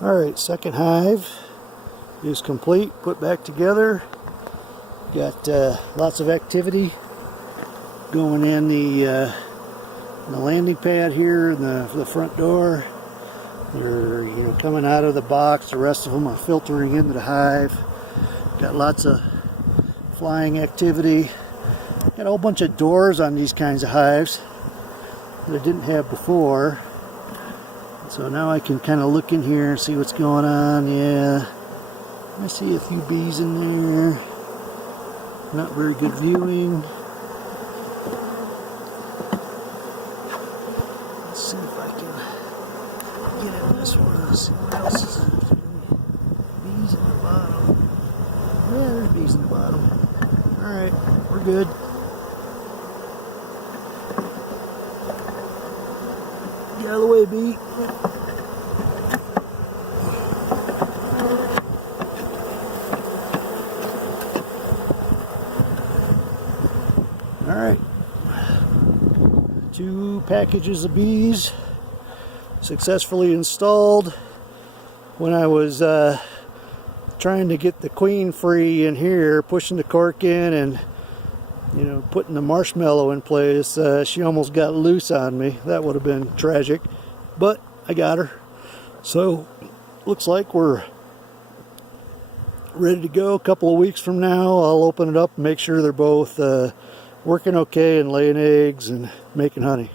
Alright, second hive is complete, put back together. Got lots of activity going in the landing pad here in the front door. They're coming out of the box. The rest of them are filtering into the hive. Got lots of flying activity. Got a whole bunch of doors on these kinds of hives that I didn't have before. So now I can kind of look in here and see what's going on. Yeah, I see a few bees in there. Not very good viewing. Let's see if I can get in this one. See what else is there. Bees in the bottom. Yeah, there's bees in the bottom. Alright, we're good. Get out of the way, bee. Alright. 2 packages of bees successfully installed. When I was trying to get the queen free in here, pushing the cork in and putting the marshmallow in place, she almost got loose on me. That would have been tragic, but I got her. So looks like we're ready to go. A couple of weeks from now I'll open it up and make sure they're both working okay and laying eggs and making honey.